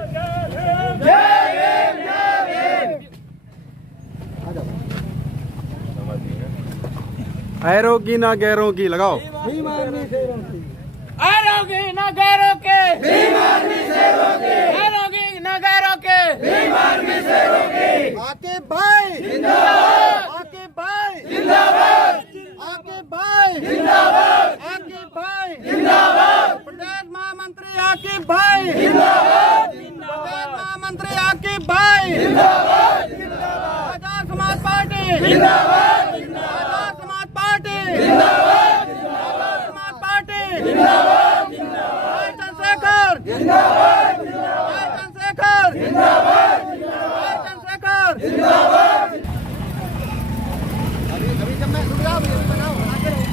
ऐरों की ना गैरों की लगाओ। ऐरों की ना गैरों के, ऐरों की ना गैरों के, आके भाई जिंदाबाद, आके भाई जिंदाबाद, आके भाई जिंदाबाद, आके भाई जिंदाबाद, प्रदेश महामंत्री आके भाई जिंदाबाद, प्रदेश महामंत्री आके भाई जिंदाबाद, आजाद समाज पार्टी जिंदाबाद, आजाद समाज पार्टी जिंदाबाद, आजाद समाज पार्टी जिंदाबाद, भाई चंद्रशेखर जिंदाबाद, भाई चंद्रशेखर जिंदाबाद, भाई चंद्रशेखर जिंदाबाद। अभी जब मैं रुक जाओ बनाओ आगे रहो।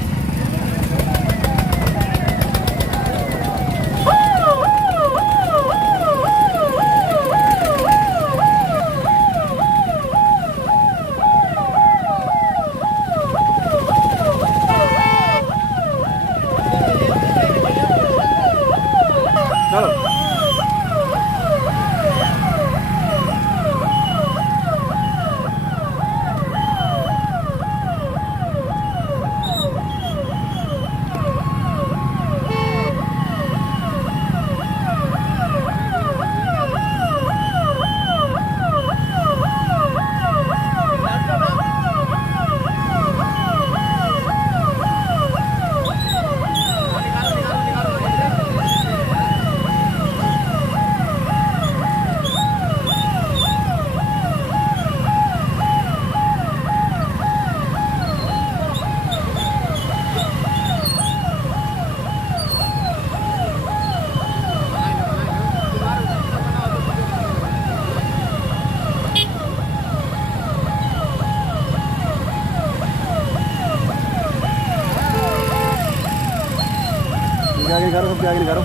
चलो आगे करो, सबके आगे करो।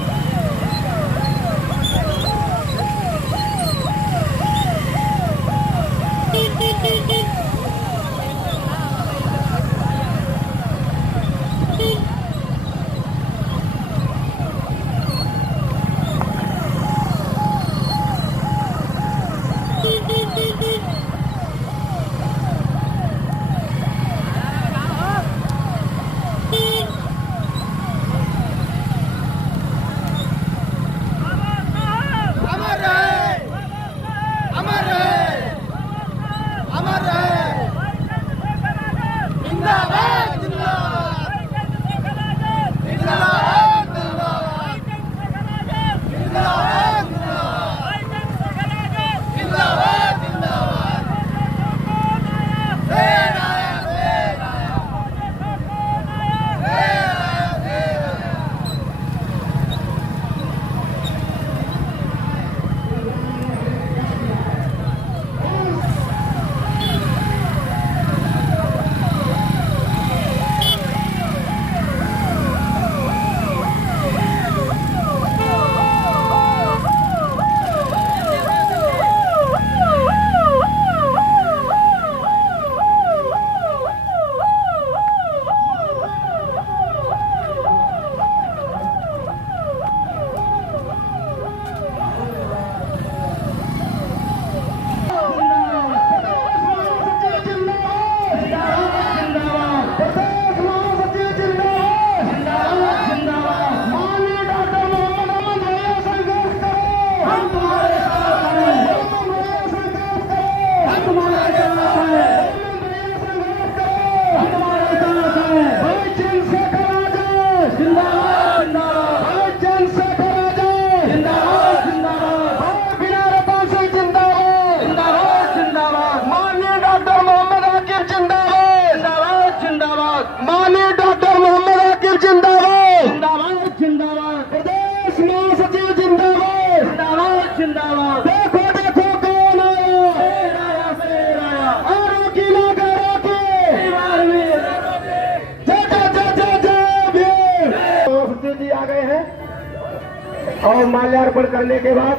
और माल्यार्पण करने के बाद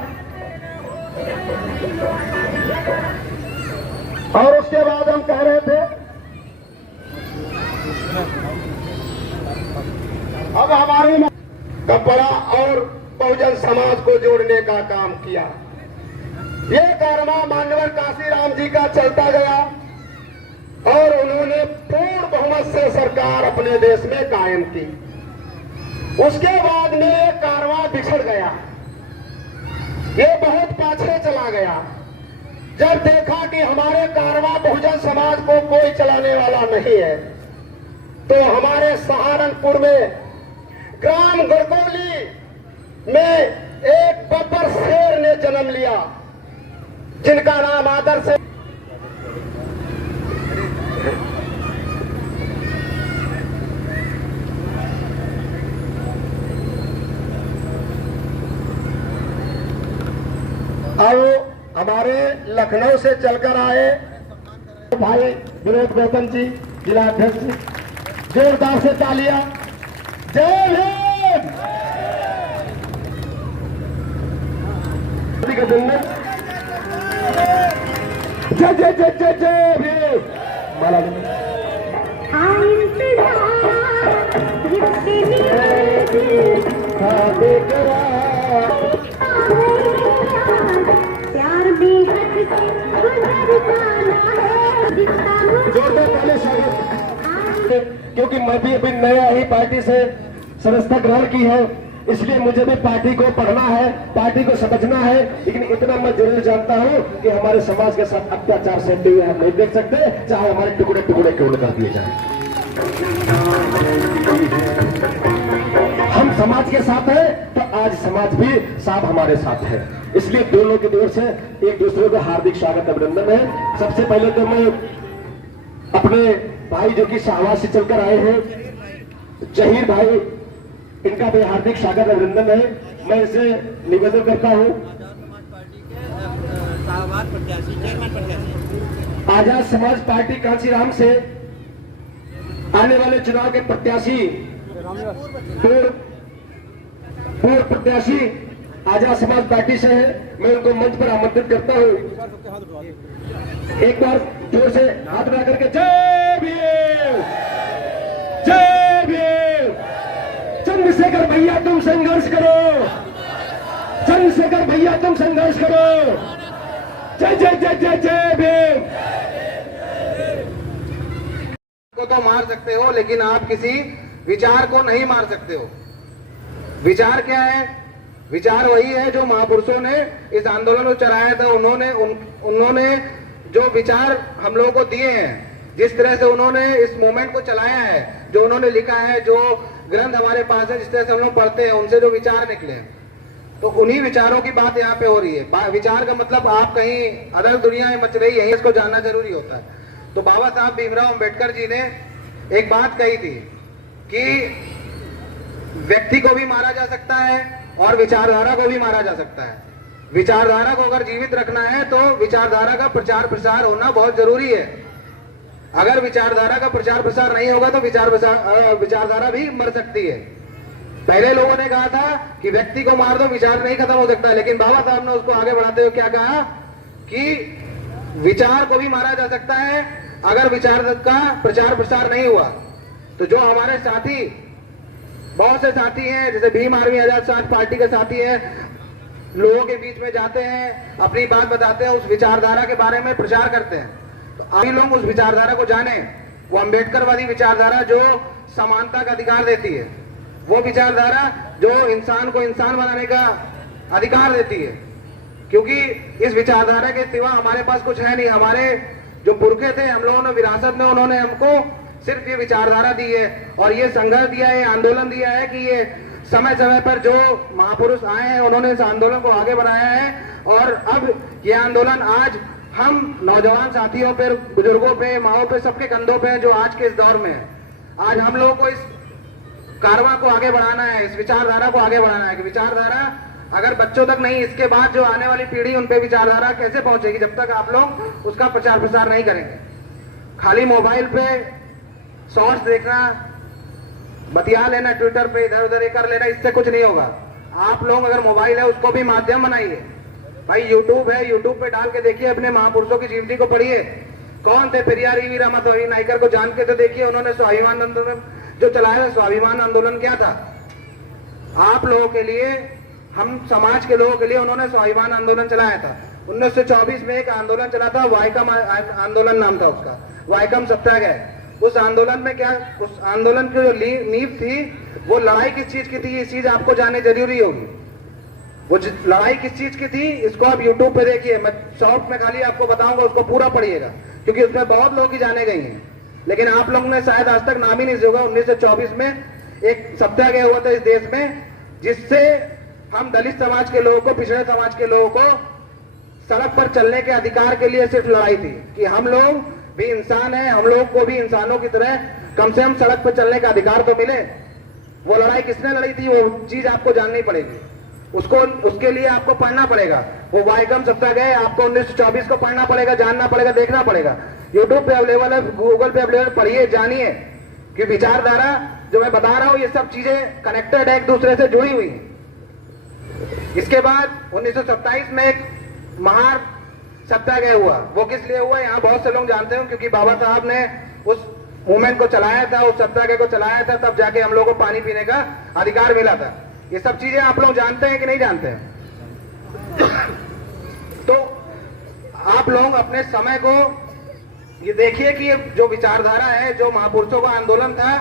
और उसके बाद हम कह रहे थे अब हमारे कपड़ा और बहुजन समाज को जोड़ने का काम किया। ये कारवा मान्यवर काशीराम जी का चलता गया और उन्होंने पूर्ण बहुमत से सरकार अपने देश में कायम की। उसके बाद में ये कारवा बिछड़ गया, ये बहुत पाछे चला गया। जब देखा कि हमारे कारवा बहुजन समाज को कोई चलाने वाला नहीं है, तो हमारे सहारनपुर में ग्राम गड़कोली में एक बब्बर शेर ने जन्म लिया, जिनका नाम आदर से अब हमारे लखनऊ से चलकर आए भाई विनोद गौतम जी, जिला अध्यक्ष जी, जोरदार से तालियां। जय भीम। के दिन में जय जय जय जय जय भीम। माला जोरदार ताली स्वागत। क्योंकि मैं भी अभी नया ही पार्टी से सदस्यता ग्रहण की है, इसलिए मुझे भी पार्टी को पढ़ना है, पार्टी को समझना है। लेकिन इतना मैं जरूर जानता हूं कि हमारे समाज के साथ अत्याचार सहते हुए हम नहीं देख सकते, चाहे हमारे टुकड़े टुकड़े क्यों कर दिए जाए। हम समाज के साथ हैं तो आज समाज भी साथ हमारे साथ है। इसलिए दोनों की ओर से एक दूसरे को हार्दिक स्वागत अभिनंदन है। सबसे पहले तो मैं अपने भाई जो कि शाहबाद से चलकर आए हैं, जहीर भाई, इनका भी हार्दिक स्वागत अभिनंदन है। मैं इसे निवेदन करता हूं, आजाद समाज पार्टी कांचीराम से आने वाले चुनाव के प्रत्याशी, पूर्व प्रत्याशी आजाद समाज पार्टी से है, मैं उनको मंच पर आमंत्रित करता हूं। एक बार जोर से हाथ बढ़ा करके जय भीम, जय भीम। चंद्रशेखर भैया तुम संघर्ष करो, चंद्रशेखर भैया तुम संघर्ष करो। जय जय जय जय जय भीम। को तो मार सकते हो, लेकिन आप किसी विचार को नहीं मार सकते हो। विचार क्या है? विचार वही है जो महापुरुषों ने इस आंदोलन को चलाया था। उन्होंने जो विचार हम लोगों को दिए हैं, जिस तरह से उन्होंने इस मूवमेंट को चलाया है, जो उन्होंने लिखा है, जो ग्रंथ हमारे पास है, जिस तरह से हम लोग पढ़ते हैं, उनसे जो विचार निकले हैं, तो उन्हीं विचारों की बात यहाँ पे हो रही है। विचार का मतलब आप कहीं अदर दुनिया में मच रही है, इसको जानना जरूरी होता है। तो बाबा साहब भीमराव अंबेडकर जी ने एक बात कही थी कि व्यक्ति को भी मारा जा सकता है और विचारधारा को भी मारा जा सकता है। विचारधारा को अगर जीवित रखना है तो विचारधारा का प्रचार प्रसार होना बहुत जरूरी है। अगर विचारधारा का प्रचार प्रसार नहीं होगा तो विचारधारा भी मर सकती है। पहले लोगों ने कहा था कि व्यक्ति को मार दो, विचार नहीं खत्म हो सकता, लेकिन बाबा साहब ने उसको आगे बढ़ाते हुए क्या कहा कि विचार को भी मारा जा सकता है अगर विचार का प्रचार प्रसार नहीं हुआ। तो जो हमारे साथी, बहुत से साथी हैं, जैसे भीम आर्मी आजाद समाज पार्टी के साथी हैं, लोगों के बीच में जाते हैं, अपनी बात बताते हैं, उस विचारधारा के बारे में प्रचार करते हैं। तो अभी लोग उस विचारधारा को जाने, वो अंबेडकरवादी विचारधारा जो समानता का अधिकार देती है, वो विचारधारा जो इंसान को इंसान बनाने का अधिकार देती है। क्योंकि इस विचारधारा के सिवा हमारे पास कुछ है नहीं। हमारे जो पुरखे थे, हम लोगों ने विरासत में, उन्होंने हमको सिर्फ ये विचारधारा दी है और ये संघर्ष दिया है, आंदोलन दिया है कि ये समय समय पर जो महापुरुष आए हैं उन्होंने इस आंदोलन को आगे बढ़ाया है। और अब ये आंदोलन आज हम नौजवान साथियों पे, बुजुर्गों पे, माओ पे, सबके कंधों पे है, जो आज के इस दौर में है। आज हम लोगों को इस कारवां को आगे बढ़ाना है, इस विचारधारा को आगे बढ़ाना है कि विचारधारा अगर बच्चों तक नहीं, इसके बाद जो आने वाली पीढ़ी, उन पे विचारधारा कैसे पहुंचेगी जब तक आप लोग उसका प्रचार प्रसार नहीं करेंगे। खाली मोबाइल पे शॉर्ट्स देखना, बतिया लेना, ट्विटर पे इधर उधर कर लेना, इससे कुछ नहीं होगा। आप लोग अगर मोबाइल है उसको भी माध्यम बनाइए। भाई यूट्यूब है, यूट्यूब पे डाल के देखिए, अपने महापुरुषों की जीवनी को पढ़िए। कौन थे पेरियार वीर अमरवीर नायकर को जान के तो देखिए, उन्होंने स्वाभिमान आंदोलन जो चलाया, स्वाभिमान आंदोलन क्या था? आप लोगों के लिए, हम समाज के लोगों के लिए उन्होंने स्वाभिमान आंदोलन चलाया था। 1924 में एक आंदोलन चला था, वाइकम आंदोलन नाम था उसका, वाइकम सत्याग्रह। उस आंदोलन में क्या, उस आंदोलन की जो नींव थी वो लड़ाई किस चीज की थी, ये चीज आपको जाननी जरूरी होगी। वो लड़ाई किस चीज की थी इसको आप YouTube पे देखिए, मैं शॉर्ट में खाली आपको बताऊंगा, उसको पूरा पढ़िएगा क्योंकि उसमें बहुत लोग ही जाने गई हैं, लेकिन आप लोगों ने शायद आज तक नाम ही नहीं सुना। 1924 में एक सत्याग्रह हुआ था इस देश में, जिससे हम दलित समाज के लोगों को, पिछड़े समाज के लोगों को सड़क पर चलने के अधिकार के लिए सिर्फ लड़ाई थी कि हम लोग भी इंसान हैं, हम लोग को भी इंसानों की तरह कम से कम सड़क पर चलने का अधिकार तो मिले। वो लड़ाई किसने लड़ी थी वो चीज आपको जाननी पड़ेगी, उसको उसके लिए आपको पढ़ना पड़ेगा। वो वाइकम सत्याग्रह आपको 1924 को पढ़ना पड़ेगा, जानना पड़ेगा, देखना पड़ेगा। यूट्यूब पे अवेलेबल है, गूगल पे अवेलेबल, पढ़िए, जानिए कि विचारधारा जो मैं बता रहा हूं ये सब चीजें कनेक्टेड है, एक दूसरे से जुड़ी हुई है। इसके बाद 1927 में एक महार सत्याग्रह हुआ। वो किस लिए हुआ यहाँ बहुत से लोग जानते हो, क्योंकि बाबा साहब ने उस मूवमेंट को चलाया था, उस सत्याग्रह को चलाया था, तब जाके हम लोगों को पानी पीने का अधिकार मिला था। ये सब चीजें आप लोग जानते हैं कि नहीं जानते हैं? तो आप लोग अपने समय को ये देखिए कि ये जो विचारधारा है, जो महापुरुषों का आंदोलन था,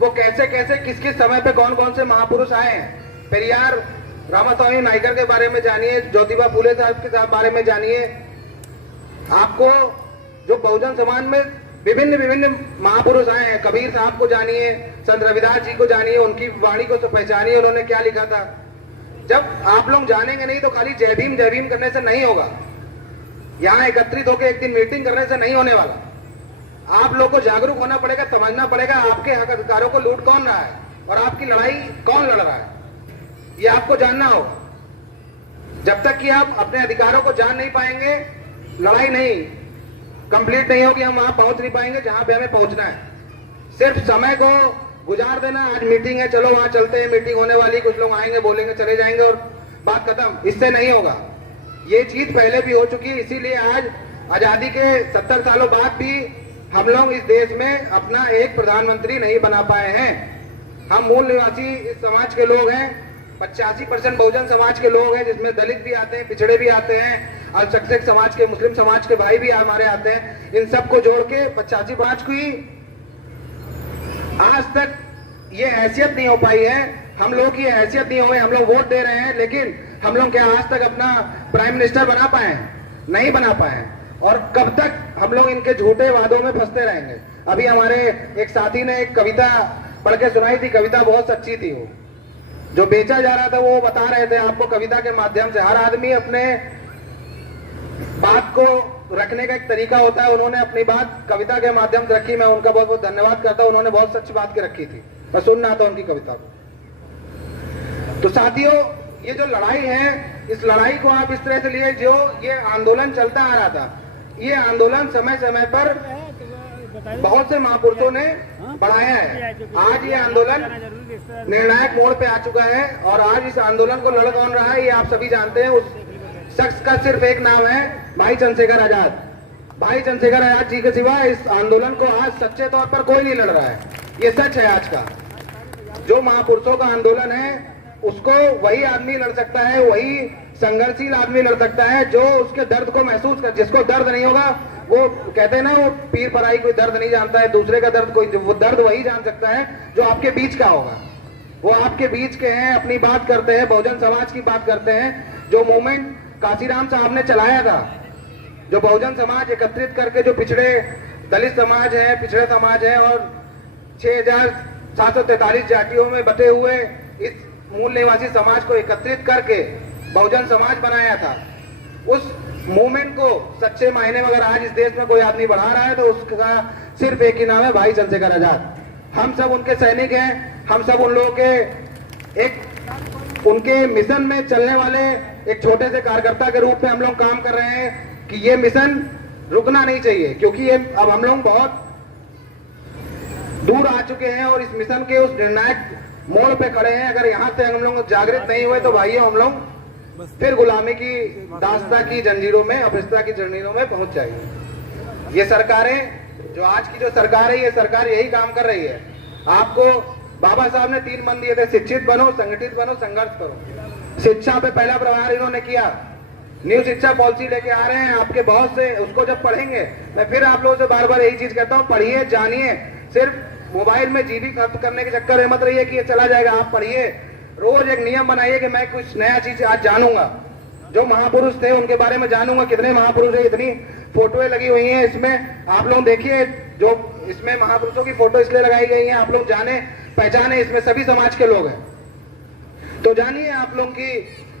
वो कैसे कैसे किस किस समय पे कौन कौन से महापुरुष आए हैं। पेरियार रामास्वामी नायकर के बारे में जानिए, ज्योतिबा फुले साहब के बारे में जानिए। आपको जो बहुजन समाज में विभिन्न विभिन्न महापुरुष आए हैं, कबीर साहब को जानिए, संत रविदास जी को जानिए, उनकी वाणी को तो पहचानिए, उन्होंने क्या लिखा था। जब आप लोग जानेंगे नहीं तो खाली जय भीम करने से नहीं होगा, यहाँ एकत्रित होकर एक दिन मीटिंग करने से नहीं होने वाला। आप लोग को जागरूक होना पड़ेगा, समझना पड़ेगा आपके हक अधिकारों को लूट कौन रहा है और आपकी लड़ाई कौन लड़ रहा है, ये आपको जानना होगा। जब तक कि आप अपने अधिकारों को जान नहीं पाएंगे, लड़ाई नहीं कंप्लीट नहीं होगी, हम वहां पहुंच नहीं पाएंगे जहां पे हमें पहुंचना है। सिर्फ समय को गुजार देना, आज मीटिंग है चलो वहां चलते हैं, मीटिंग होने वाली, कुछ लोग आएंगे बोलेंगे चले जाएंगे और बात खत्म, इससे नहीं होगा। ये चीज पहले भी हो चुकी है, इसीलिए आज आजादी के 70 सालों बाद भी हम लोग इस देश में अपना एक प्रधानमंत्री नहीं बना पाए हैं। हम मूल निवासी इस समाज के लोग हैं, 85% बहुजन समाज के लोग हैं, जिसमें दलित भी आते हैं, पिछड़े भी आते हैं, अल्पसंख्यक समाज के, मुस्लिम समाज के भाई भी हमारे आते हैं। इन सबको जोड़ के 85 की आज तक ये हैसियत नहीं हो पाई है, हम लोग की हैसियत नहीं हुई। हम लोग वोट दे रहे हैं, लेकिन हम लोग क्या आज तक अपना प्राइम मिनिस्टर बना पाए? नहीं बना पाए। और कब तक हम लोग इनके झूठे वादों में फंसते रहेंगे? अभी हमारे एक साथी ने एक कविता पढ़ के सुनाई थी, कविता बहुत सच्ची थी। वो जो बेचा जा रहा था वो बता रहे थे आपको कविता के माध्यम से। हर आदमी अपने बात को रखने का एक तरीका होता है, उन्होंने अपनी बात कविता के माध्यम से रखी। मैं उनका बहुत बहुत धन्यवाद करता हूं, उन्होंने बहुत सच्ची बात की रखी थी, मैं सुनना था उनकी कविता को। तो साथियों, ये जो लड़ाई है, इस लड़ाई को आप इस तरह से लिए, जो ये आंदोलन चलता आ रहा था, ये आंदोलन समय समय पर बहुत से महापुरुषों ने बढ़ाया है। आज ये आंदोलन निर्णायक मोड़ पे आ चुका है और आज इस आंदोलन को लड़ कौन रहा है ये आप सभी जानते हैं। उस शख्स का सिर्फ एक नाम है, भाई चंद्रशेखर आजाद। भाई चंद्रशेखर आजाद जी के सिवा इस आंदोलन को आज सच्चे तौर पर कोई नहीं लड़ रहा है, ये सच है आज का। जो महापुरुषों का आंदोलन है उसको वही आदमी लड़ सकता है, वही संघर्षशील आदमी लड़ सकता है जो उसके दर्द को महसूस कर। जिसको दर्द नहीं होगा, वो कहते हैं ना, वो पीर पराई कोई दर्द नहीं जानता है, दूसरे का दर्द कोई, वो दर्द वही जान सकता है जो आपके बीच का होगा। वो आपके बीच के हैं, अपनी बात करते हैं, बहुजन समाज की बात करते हैं। जो मूवमेंट काशीराम साहब ने चलाया था, जो बहुजन समाज एकत्रित करके, जो पिछड़े दलित समाज है, पिछड़े समाज है और 6743 जातियों में बटे हुए इस मूल निवासी समाज को एकत्रित करके बहुजन समाज बनाया था। उस मूवमेंट को सच्चे मायने में अगर आज इस देश में कोई आदमी बढ़ा रहा है तो उसका सिर्फ एक ही नाम है, भाई चंद्रशेखर आजाद। हम सब उनके सैनिक हैं, हम सब उन लोगों के एक उनके मिशन में चलने वाले एक छोटे से कार्यकर्ता के रूप में हम लोग काम कर रहे हैं कि ये मिशन रुकना नहीं चाहिए, क्योंकि ये अब हम लोग बहुत दूर आ चुके हैं और इस मिशन के उस निर्णायक मोड़ पे खड़े हैं। अगर यहाँ से हम लोग जागृत नहीं हुए तो भाइयों हम लोग फिर गुलामी की दास्ता की जंजीरों में, अपरिष्टता की जंजीरों में पहुंच जाएगी। ये सरकारें, जो आज की जो सरकार है, ये सरकार यही काम कर रही है। आपको बाबा साहब ने 3 मन दिए थे, शिक्षित बनो, संगठित बनो, संघर्ष करो। शिक्षा पे पहला प्रहार इन्होंने किया, न्यू शिक्षा पॉलिसी लेके आ रहे हैं आपके बहुत से, उसको जब पढ़ेंगे, मैं फिर आप लोगों से बार बार यही चीज कहता हूँ, पढ़िए, जानिए। सिर्फ मोबाइल में जीबी खत्म करने के चक्कर में मत रहिए कि ये चला जाएगा। आप पढ़िए, रोज एक नियम बनाइए कि मैं कुछ नया चीज आज जानूंगा, जो महापुरुष थे उनके बारे में जानूंगा। कितने महापुरुष है, इतनी फोटोएं लगी हुई हैं इसमें, आप लोग देखिए। जो इसमें महापुरुषों की फोटो इसलिए लगाई गई है, आप लोग जाने पहचाने, इसमें सभी समाज के लोग हैं। तो जानिए आप लोग की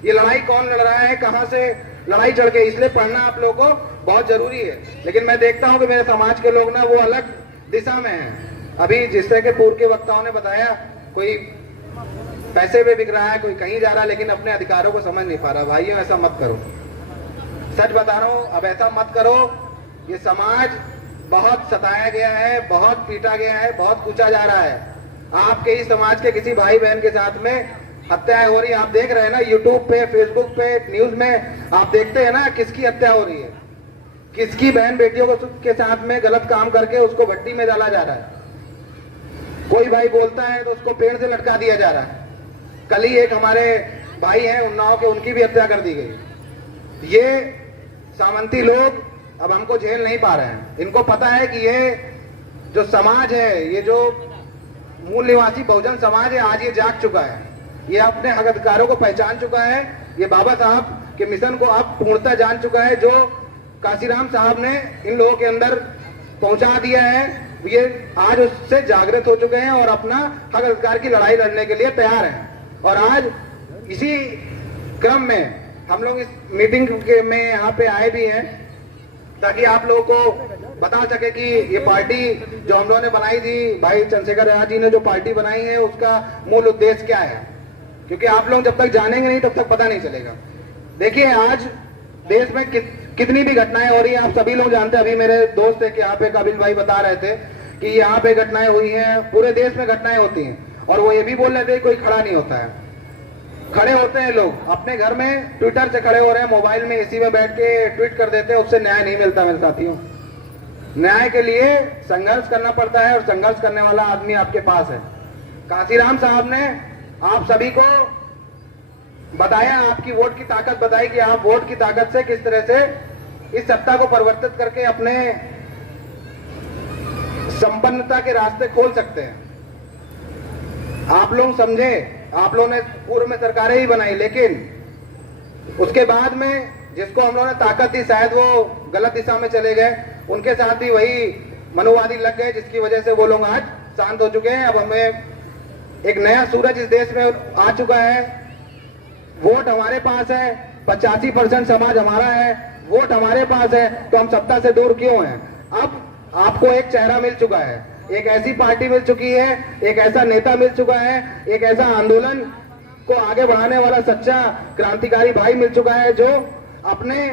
ये लड़ाई कौन लड़ रहा है, कहां से लड़ाई चढ़ के, इसलिए पढ़ना आप लोगों को बहुत जरूरी है। लेकिन मैं देखता हूं कि मेरे समाज के लोग ना वो अलग दिशा में हैं। अभी जिस तरह के पूर्व के वक्ताओं ने बताया, कोई पैसे पे बिक रहा है, कोई कहीं जा रहा है, लेकिन अपने अधिकारों को समझ नहीं पा रहा। भाइयों, ऐसा मत करो, सच बता रहा हूं, अब ऐसा मत करो। ये समाज बहुत सताया गया है, बहुत पीटा गया है, बहुत पूछा जा रहा है। आपके ही समाज के किसी भाई बहन के साथ में हत्याएं हो रही है, आप देख रहे हैं ना, यूट्यूब पे, फेसबुक पे, न्यूज में आप देखते हैं ना, किसकी हत्या हो रही है, किसकी बहन बेटियों को के साथ में गलत काम करके उसको भट्टी में डाला जा रहा है। कोई भाई बोलता है तो उसको पेड़ से लटका दिया जा रहा है। कल ही एक हमारे भाई हैं उन्नाव के, उनकी भी हत्या कर दी गई। ये सामंती लोग अब हमको झेल नहीं पा रहे हैं। इनको पता है कि ये जो समाज है, ये जो मूल निवासी बहुजन समाज है, आज ये जाग चुका है, ये अपने हक अधिकारों को पहचान चुका है। ये बाबा साहब के मिशन को अब पूर्णतः जान चुका है, जो काशीराम साहब ने इन लोगों के अंदर पहुंचा दिया है। ये आज उससे जागृत हो चुके हैं और अपना हक अधिकार की लड़ाई लड़ने के लिए तैयार हैं। और आज इसी क्रम में हम लोग इस मीटिंग के में यहाँ पे आए भी हैं, ताकि आप लोगों को बता सके कि ये पार्टी जो हम लोगों ने बनाई थी, भाई चंद्रशेखर आजाद जी ने जो पार्टी बनाई है, उसका मूल उद्देश्य क्या है। क्योंकि आप लोग जब तक जानेंगे नहीं तब तक पता नहीं चलेगा। देखिए, आज देश में कितनी भी घटनाएं हो रही हैं, आप सभी लोग जानते हैं। अभी मेरे दोस्त है कि यहाँ पे काबिल भाई बता रहे थे कि यहाँ पे घटनाएं हुई हैं, पूरे देश में घटनाएं होती हैं। और वो ये भी बोल रहे थे कोई खड़ा नहीं होता है। खड़े होते हैं लोग, अपने घर में ट्विटर से खड़े हो रहे हैं, मोबाइल में एसी में बैठ के ट्वीट कर देते हैं, उससे न्याय नहीं मिलता मेरे साथियों। न्याय के लिए संघर्ष करना पड़ता है, और संघर्ष करने वाला आदमी आपके पास है। काशीराम साहब ने आप सभी को बताया, आपकी वोट की ताकत बताई कि आप वोट की ताकत से किस तरह से इस सत्ता को परिवर्तित करके अपने संपन्नता के रास्ते खोल सकते हैं। आप लोग समझे, आप लोगों ने पूर्व में सरकारें ही बनाई, लेकिन उसके बाद में जिसको हम लोगों ने ताकत दी, शायद वो गलत दिशा में चले गए, उनके साथ भी वही मनुवादी लग गए, जिसकी वजह से वो लोग आज शांत हो चुके हैं। अब हमें एक नया सूरज इस देश में आ चुका है। वोट हमारे पास है, 85% समाज हमारा है, वोट हमारे पास है, तो हम सत्ता से दूर क्यों हैं? अब आपको एक चेहरा मिल चुका है, एक ऐसी पार्टी मिल चुकी है, एक ऐसा नेता मिल चुका है, एक ऐसा आंदोलन को आगे बढ़ाने वाला सच्चा क्रांतिकारी भाई मिल चुका है, जो अपने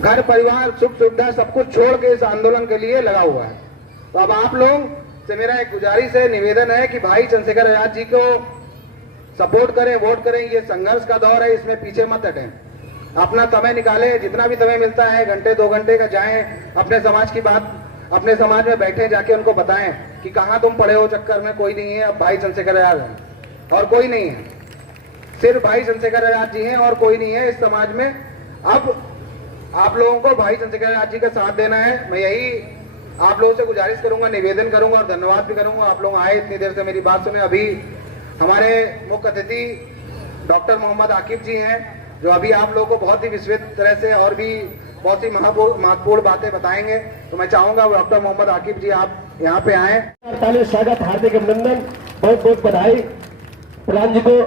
घर परिवार सुख सुविधा सब कुछ छोड़ के इस आंदोलन के लिए लगा हुआ है। तो अब आप लोग से मेरा एक गुजारिश है, निवेदन है कि भाई चंद्रशेखर आजाद जी को सपोर्ट करें, वोट करें। ये संघर्ष का दौर है, इसमें पीछे मत हटें। अपना समय निकालें, जितना भी समय मिलता है, घंटे 2 घंटे का जाएं, अपने समाज की बात, अपने समाज में बैठे, जाके उनको बताएं कि कहाँ तुम पड़े हो चक्कर में। कोई नहीं है, अब भाई चंद्रशेखर आजाद है और कोई नहीं है, सिर्फ भाई चंद्रशेखर आजाद जी हैं और कोई नहीं है इस समाज में। अब आप लोगों को भाई चंद्रशेखर आजाद जी का साथ देना है। मैं यही आप लोगों से गुजारिश करूंगा, निवेदन करूंगा और धन्यवाद भी करूंगा। आप लोग आए, इतनी देर से मेरी बात सुने। अभी हमारे मुख्य अतिथि डॉक्टर मोहम्मद आकिब जी हैं, जो अभी आप लोगों को बहुत ही विस्तृत तरह से और भी बहुत सी महत्वपूर्ण बातें बताएंगे। तो मैं चाहूंगा डॉक्टर मोहम्मद आकिब जी आप यहाँ पे आए। स्वागत, हार्दिक अभिनंदन, बहुत बहुत बधाई प्रधान जी को।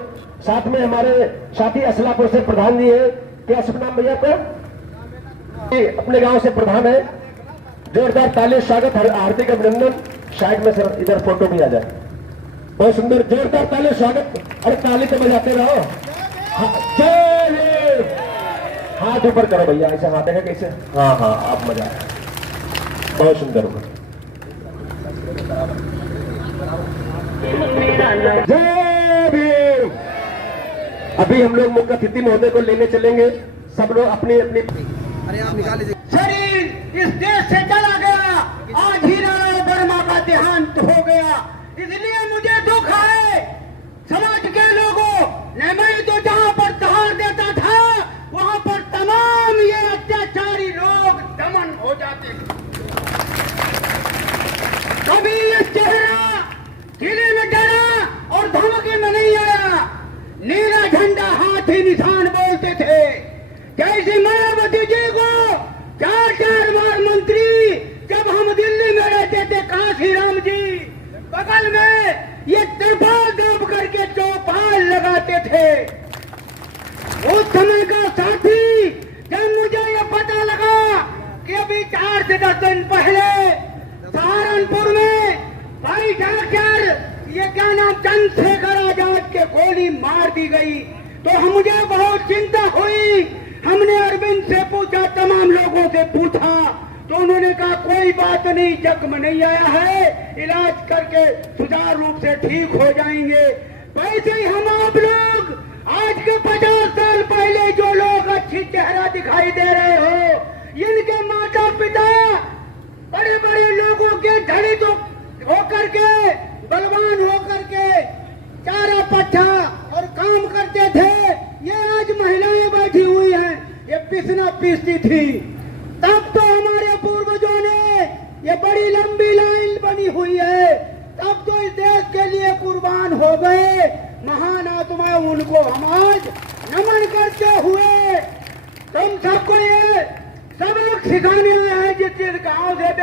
साथ में हमारे साथी असलापुर से प्रधान जी है, क्या शुभ नाम भैया आपका? अपने गांव से प्रधान है। जोरदार ताली, स्वागत, हार्दिक अभिनंदन। साइड में सर इधर फोटो भी आ जाए, बहुत सुंदर, जोरदार ताली, स्वागत। अरे ताली तो बजाते रहो। जय, हाथ ऊपर करो भैया, ऐसे हाथ है कैसे? हाँ हाँ, आप मजा, बहुत सुंदर। जय भीम। अभी हम लोग मुख्य अतिथि महोदय को लेने चलेंगे। सब लोग अपनी अपनी शरीर इस देश से चला गया, आज हीरालाल वर्मा का देहांत हो गया। इसलिए मुझे दुख है समाज के लोगों ने। मैं तो जहाँ पर दहाड़ देता था वहाँ पर लाठी निशान बोलते थे। जैसे मायावती जी को 4 बार मंत्री जब हम दिल्ली में रहते थे, काशीराम जी बगल में ये तिरपाल दाब करके चौपाल लगाते थे। उस समय का साथी, जब मुझे ये पता लगा कि अभी 4 से 10 दिन पहले सहारनपुर में भाई डॉक्टर ये क्या नाम चंद्रशेखर आजाद के गोली मार दी गई, तो मुझे बहुत चिंता हुई। हमने अरविंद से पूछा, तमाम लोगों से पूछा, तो उन्होंने कहा कोई बात नहीं, जख्म नहीं आया है, इलाज करके सुचारू रूप से ठीक हो जाएंगे। वैसे ही हम आप लोग आज के 50 साल पहले जो लोग अच्छी चेहरा दिखाई दे रहे हो, इनके माता पिता बड़े बड़े लोगों के दलित होकर के, बलवान होकर के चारा पट्टा और काम करते थे, ये आज महिलाएं बैठी हुई हैं, ये पिसना पीसती थी। तब तो हमारे पूर्वजों ने, ये बड़ी लंबी लाइन बनी हुई है, तब तो इस देश के लिए कुर्बान हो गए। महान आत्मा, उनको हम आज नमन करते हुए तुम सबको ये सबक सिखाने आए हैं, जिस गांव से